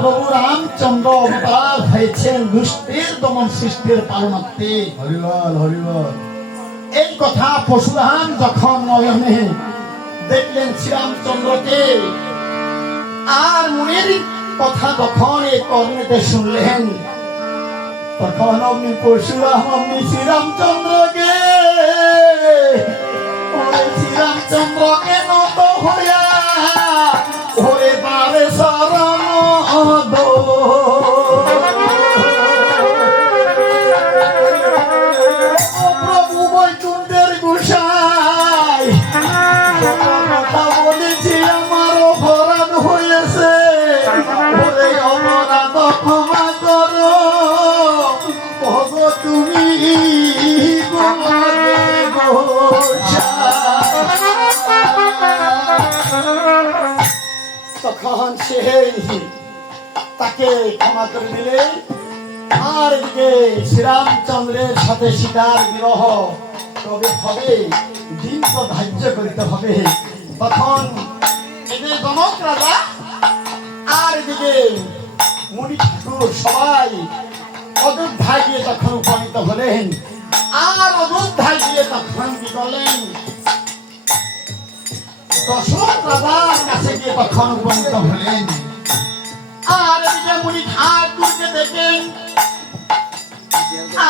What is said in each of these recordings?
প্রভু রামচন্দ্র অবতার হয়েছেন দুষ্টের দমন সৃষ্টির পালনার্থে। হরিবল হরিবল। এই কথা পরশুরাম যখন নয়নে দেখলেন শ্রীরামচন্দ্রকে, আর মনের কথা যখন এই কর্ণেতে শুনলেন, তখন অমনি পরশুরাম অমনি শ্রীরামচন্দ্রকে শ্রীরামচন্দ্রকে নত হইয়া ওরে বারে শরণ দো। প্রভু বৈকুণ্ঠের গোসাই, কথা বলেছি আমার অপরাধ হয়েছে, ওরে অপরাধ ক্ষমা করো ওগো তুমি তখন সে তাকে ক্ষমা করে দিলে। আর এদিকে শ্রীরামচন্দ্রের সাথে সীতার বিবাহ তবে হবে, দিন তো ধার্য করিতে হবে। তখন এদিকে জনক রাজা আর এদিকে মুনি ঠাকুর সবাই অযোধ্যায় গিয়ে তখন উপনীত হলেন। আর অযোধ্যায় গিয়ে তখন কি করলেন, দশরথ রাজার কাছে গিয়ে তখন উপনীত হলেন। আর এদিকে মুনি ঠাকুরকে দেখেন,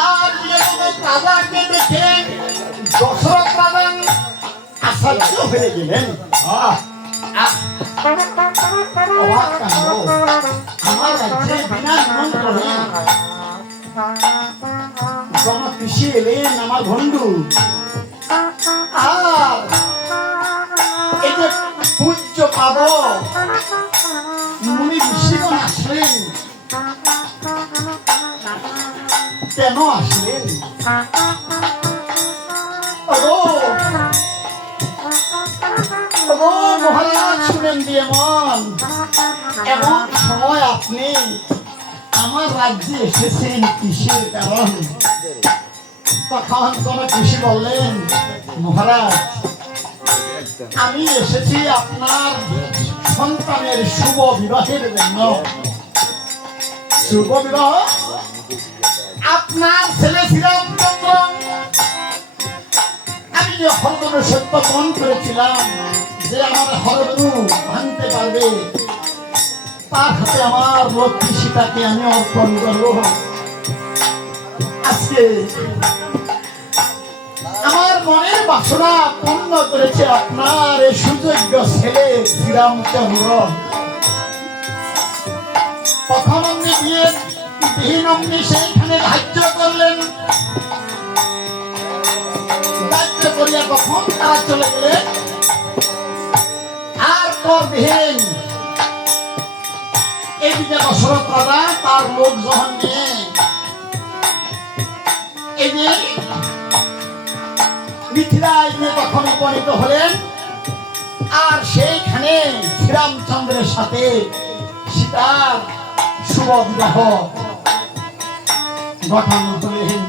আর রাজাকে দেখেন দশরথ রাজা আশ্চর্য হয়ে গেলেন। আমার রাজ্যে বিনা নিমন্ত্রণে জনকৃষি এলেন আমার বন্ধু, আর এই যে পূজ্য পাদ মুনি ঋষিগণ আসলেন, কেন আসলেন? মহারাজ শুনেন দিয়ে মন, এমন সময় আপনি আমার রাজ্যে এসেছেন কিসের কারণ? তখন কোন কৃষি বললেন, মহারাজ আমি এসেছি আপনার সন্তানের শুভ বিবাহের জন্য। শুভ বিবাহ? আপনার ছেলে শ্রীরামচন্দ্র, আমি যে হরদনে সত্য মন করেছিলাম যে আমার হরদু ভাঙতে পারবে, তার হাতে আমার লক্ষ্মী সীতাকে আমি অর্পণ করব। আজকে আমার মনের বাসনা পূর্ণ করেছে আপনার এই সুযোগ্য ছেলে শ্রীরামচন্দ্র। তখন অমনি গিয়ে বিহীন অমনি সেইখানে ধার্য করলেন। ধার্য করিয়া কখন তারা চলে গেলেন। আর পর বিহীন এদিকে দশরথ রাজা তার লোকজন নিয়ে এই যে মিথিলায় গিয়ে তখন উপনীত হলেন। আর সেইখানে শ্রীরামচন্দ্রের সাথে সীতার শুভ বিবাহ গঠন করলেন।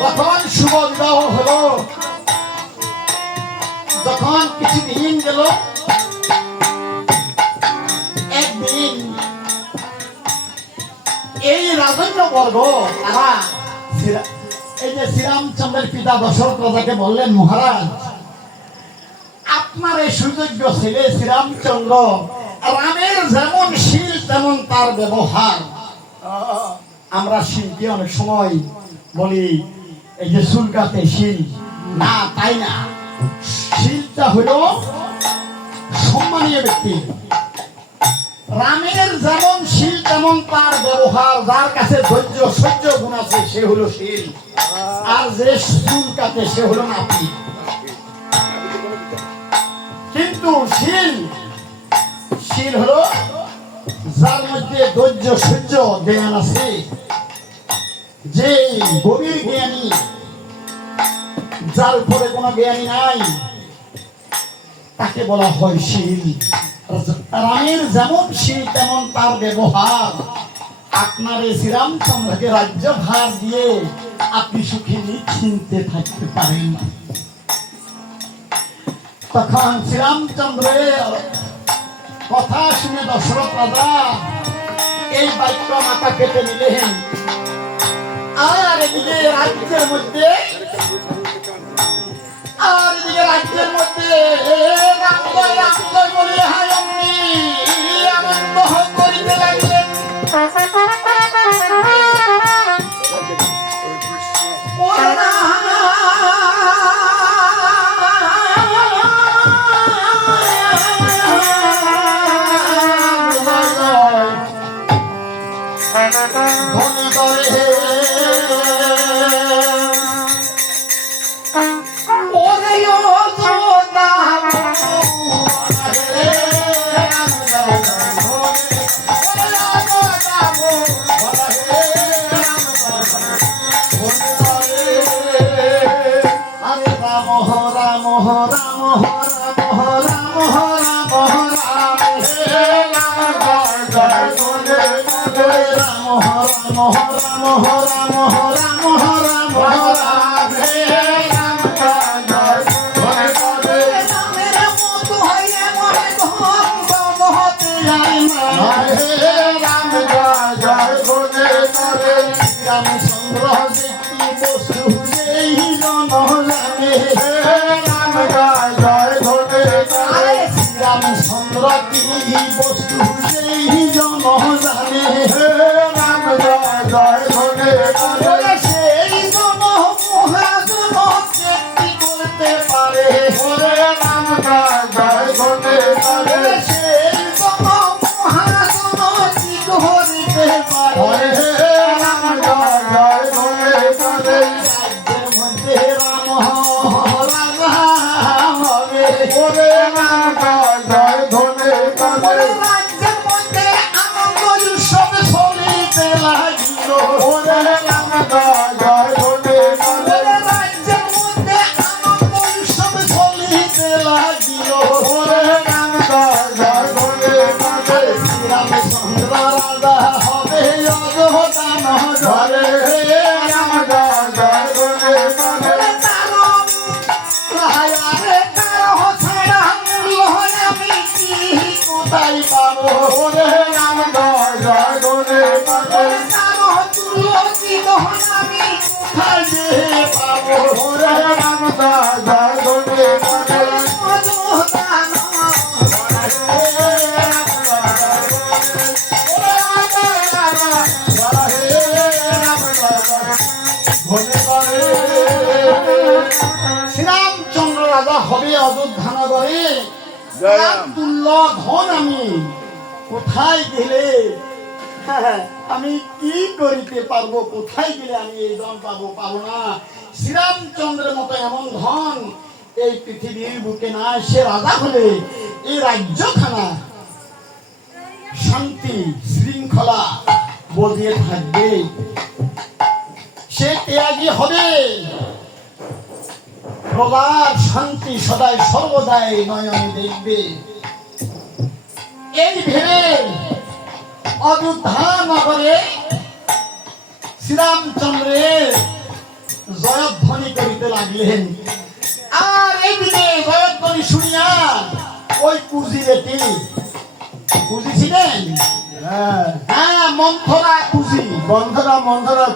তখন শুভ বিবাহ হলো। যখন কিছুদিন গেল, একদিন এই রাজন্যবর্গ তারা এই যে শ্রীরামচন্দ্রের পিতা দশরথ রাজাকে বললেন, মহারাজ আপনার এই সুযোগ্য ছেলে শ্রীরামচন্দ্র, রামের যেমন শীল তেমন তার ব্যবহার। আমরা শিলকে অনেক সময় বলি এই যে চুলকাতে শিল, না তাই না, শিলটা হলো সম্মানীয় ব্যক্তি। রামের যেমন শীল তেমন তার ব্যবহার, যার কাছে ধৈর্য সহ্য গুণ আছে সে হলো শীল, আর যে চুল কাটে সে হলো নাপি। কিন্তু শীল হলো যার মধ্যে ধৈর্য সহ্য জ্ঞান আছে, যে গভীর জ্ঞানী, যার উপরে কোনো জ্ঞানী নাই, তাকে বলা হয় শীল। রামের যেমন শীল তেমন তার ব্যবহার। আপনার এই শ্রীরামচন্দ্রকে রাজ্যভার দিয়ে আপনি সুখে নিশ্চিন্তে থাকতে পারেন। তখন শ্রীরামচন্দ্রের কথা শুনে দশরথ রাজা এই বাক্য মাথা কেটে নিলেন। আর এদিকে রাজ্যের মধ্যে রামজয় রামজয় বলে হায় অমনি আনন্দ করিতে লাগলেন। ধনী করে বস্তু সেই জন জানে রাম জয় জয় ধনে সেই জন মহাজন কি করতে পারে রাম জয় জয় ধনে সেই জন মহাজন কি করতে পারে রাম জয় জয় ধনে রাজ্যের মধ্যে রাম রাজা হবে রাম জয় জয় ধনে রাজ্যের মধ্যে আনন্দ উৎসব চলিতে লাগিল রাম জয় জয় ধনে রাজ্যের মধ্যে আনন্দ উৎসব চলিতে লাগিল রাম জয় জয় ধনে শ্রীরামচন্দ্র রাজা হবে অযোধ্যান ঘরে রাম জয় জয় ধনে তাই পাবো রাম জয় জয় ধনে তুলসী দহন আমি কোথায় পাবো রাম জয় জয় ধনে শ্রীরামচন্দ্র রাজা হবে অযোধ্যা নগরে। ধন আমি কোথায় গেলে আমি কি করিতে পারবো, কোথায় গেলে আমি এই ধন পাবো না। শ্রীরামচন্দ্রের মতো এমন ধন এই পৃথিবীর বুকে না। সে রাজা হলে এই রাজ্যখানা শান্তি শৃঙ্খলা বজিয়ে থাকবে। সে ত্যাগী হবে, প্রগাঢ় শান্তি সদাই সর্বদাই নয়নে দেখবে। এই ভেবে অযোধ্যা নগরে শ্রীরামচন্দ্রের জয়ধ্বনি করিতে লাগলেন। আর এইদিকে জয়ধ্বনি শুনিয়া ওই কুজি বেটি, কুজি ছিলেন হ্যাঁ মন্থরা কুজি, মন্থরা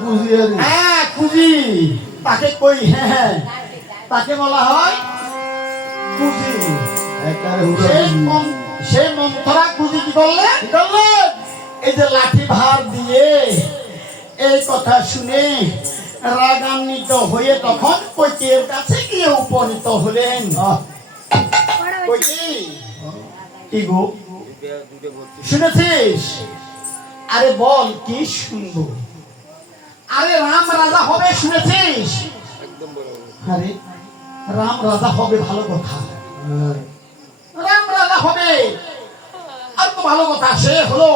কুজি হ্যাঁ কুজি তাকে কই হ্যাঁ তাকে বলা হয় কুজি। সেই মন্থরা কুজি কি করলেন এই যে লাঠি ভার দিয়ে এই কথা শুনে রাগান্বিত হয়ে তখন কৈকেয়ীর কাছে গিয়ে উপনীত হলেন। কি গো শুনেছিস? আরে বল কি শুনবো? আরে রাম রাজা হবে শুনেছিস? আরে রাম রাজা হবে ভালো কথা, রাম রাজা হবে আর তো ভালো কথা। সে হলো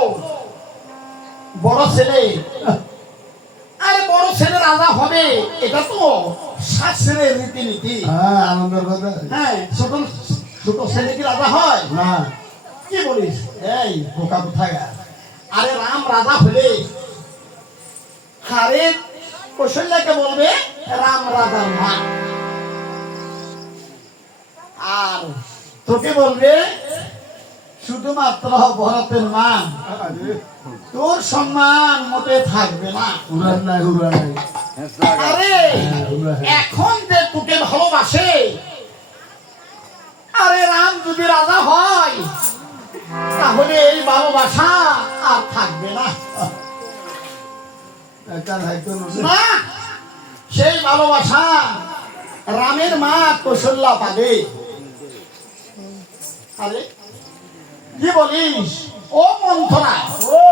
বড় ছেলে, আরে বড় ছেলে রাজা হবে এটা তো শাস্ত্রের রীতিনীতি। আনন্দের কথা। হ্যাঁ ছোট ছোট ছেলে কি রাজা হয় না? কি বলিস এই বোকা কোথায়? আরে রাম রাজা হলে আরে কৌশল্যাকে বলবে রাম রাজার মা, আর তোকে বলবে শুধুমাত্র ভরতের মা, তোর সম্মান মোটে থাকবে না। আরে এখন যে তোকে ভালোবাসে, আরে রাম যদি রাজা হয় তাহলে এই ভালোবাসা আর থাকবে না। না, সেই ভালোবাসা রামের মা কৌশল্যা পাবে। আরে কি বলিস ও মন্থরা? ও